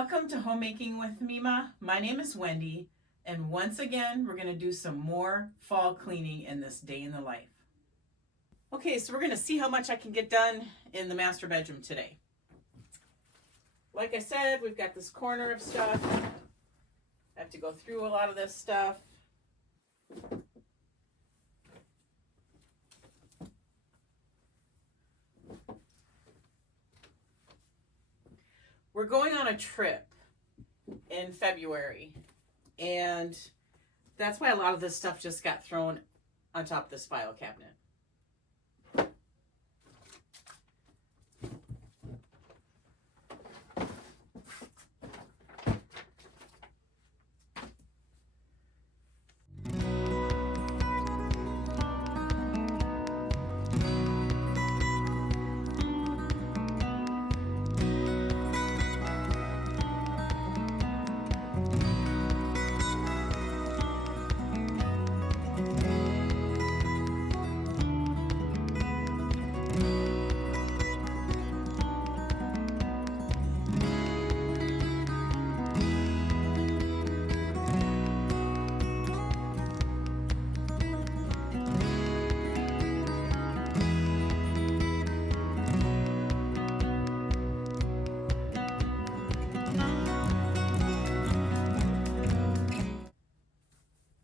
Welcome to Homemaking with Mema. My name is Wendy, and once again, we're going to do some more fall cleaning in this day in the life. Okay, so we're going to see how much I can get done in the master bedroom today. Like I said, we've got this corner of stuff. I have to go through a lot of this stuff. We're going on a trip in February, and that's why a lot of this stuff just got thrown on top of this file cabinet.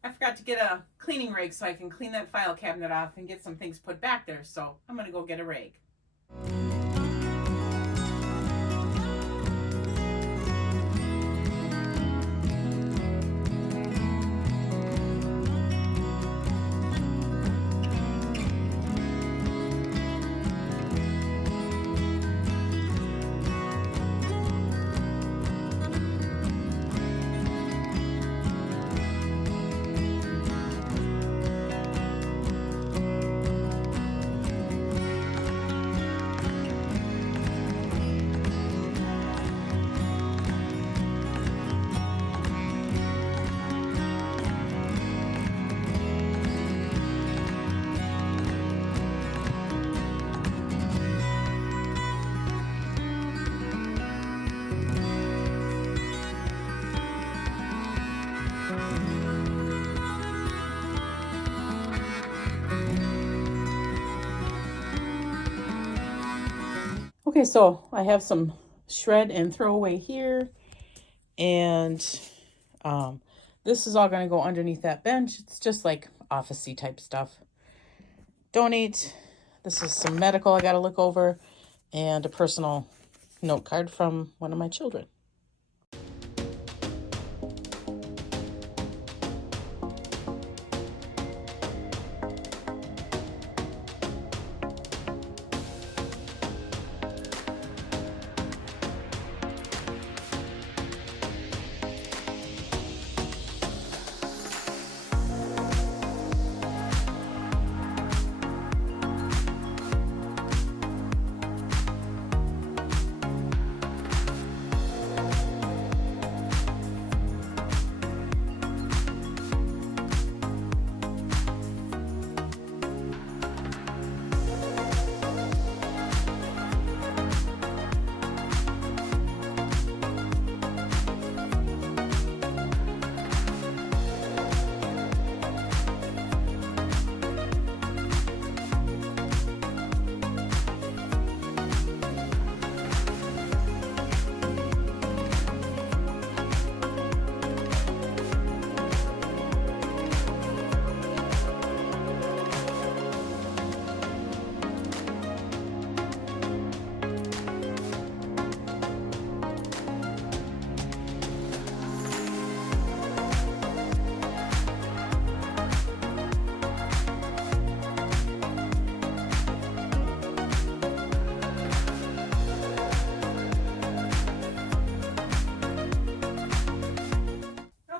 I forgot to get a cleaning rag so I can clean that file cabinet off and get some things put back there, so I'm going to go get a rag. Okay, so I have some shred and throw away here, and this is all going to go underneath that bench. It's just like office-y type stuff. Donate. This is some medical I got to look over, and a personal note card from one of my children.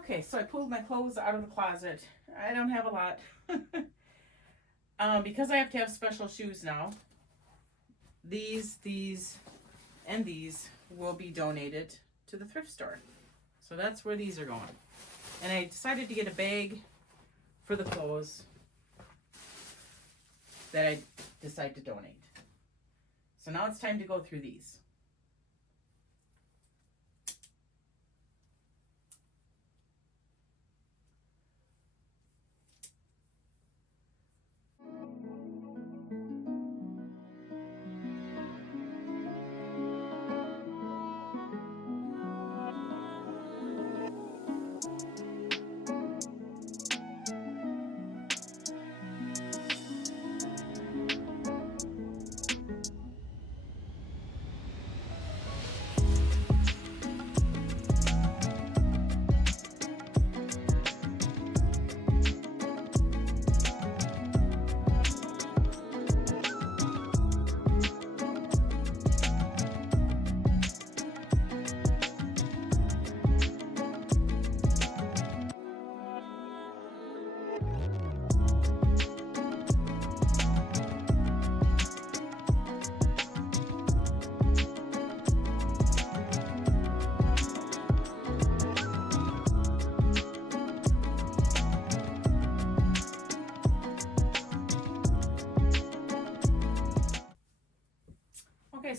Okay, so I pulled my clothes out of the closet. I don't have a lot. Because I have to have special shoes now, these, and these will be donated to the thrift store. So that's where these are going. And I decided to get a bag for the clothes that I decide to donate. So now it's time to go through these.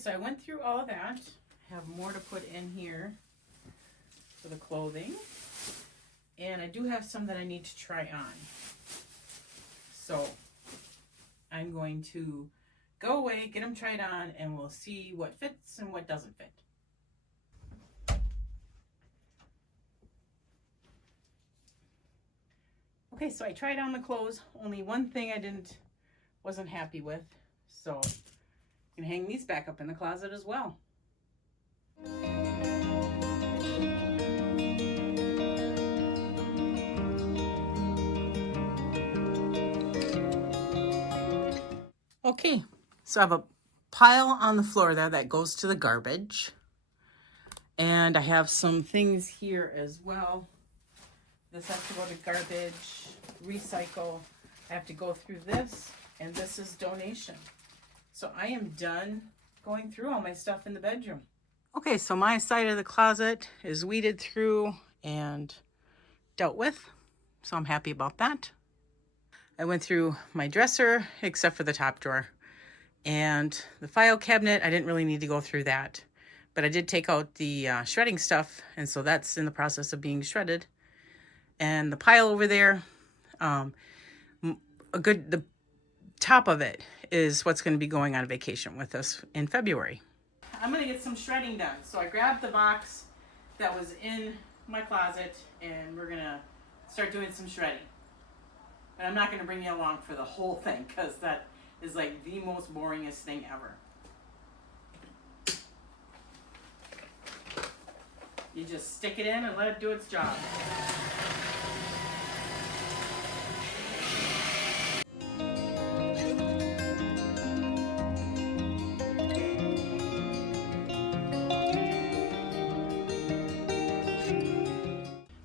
so I went through all of that. I have more to put in here for the clothing. And I do have some that I need to try on. So I'm going to go away, get them tried on, and we'll see what fits and what doesn't fit. Okay, so I tried on the clothes. Only one thing I wasn't happy with. So I'm gonna hang these back up in the closet as well. Okay, so I have a pile on the floor there that goes to the garbage. And I have some things here as well. This has to go to garbage, recycle. I have to go through this, and this is donation. So I am done going through all my stuff in the bedroom. Okay, so my side of the closet is weeded through and dealt with. So I'm happy about that. I went through my dresser, except for the top drawer. And the file cabinet, I didn't really need to go through that. But I did take out the shredding stuff, and so that's in the process of being shredded. And the pile over there, the top of it is what's going to be going on vacation with us in February. I'm going to get some shredding done. So I grabbed the box that was in my closet, and we're going to start doing some shredding. But I'm not going to bring you along for the whole thing, because that is like the most boringest thing ever. You just stick it in and let it do its job.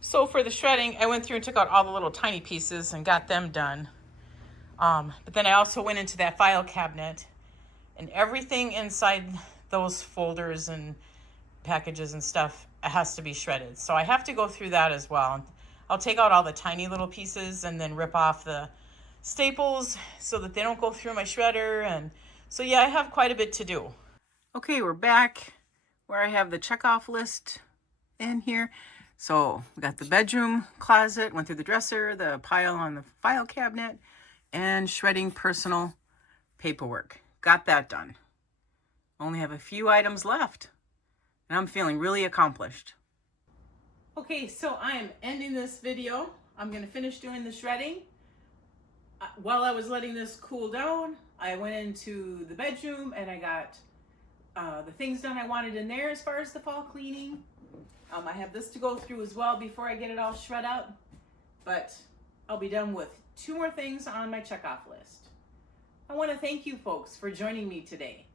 So for the shredding, I went through and took out all the little tiny pieces and got them done. But then I also went into that file cabinet, and everything inside those folders and packages and stuff has to be shredded. So I have to go through that as well. I'll take out all the tiny little pieces and then rip off the staples so that they don't go through my shredder. And so yeah, I have quite a bit to do. Okay, we're back where I have the checkoff list in here. So we got the bedroom closet, went through the dresser, the pile on the file cabinet, and shredding personal paperwork. Got that done. Only have a few items left, and I'm feeling really accomplished. Okay, so I am ending this video. I'm going to finish doing the shredding. While I was letting this cool down, I went into the bedroom and I got the things done I wanted in there as far as the fall cleaning. I have this to go through as well before I get it all shred up, but I'll be done with 2 more things on my checkoff list. I want to thank you folks for joining me today.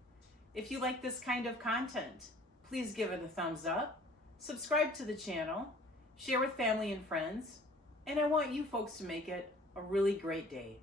If you like this kind of content, please give it a thumbs up, subscribe to the channel, share with family and friends, and I want you folks to make it a really great day.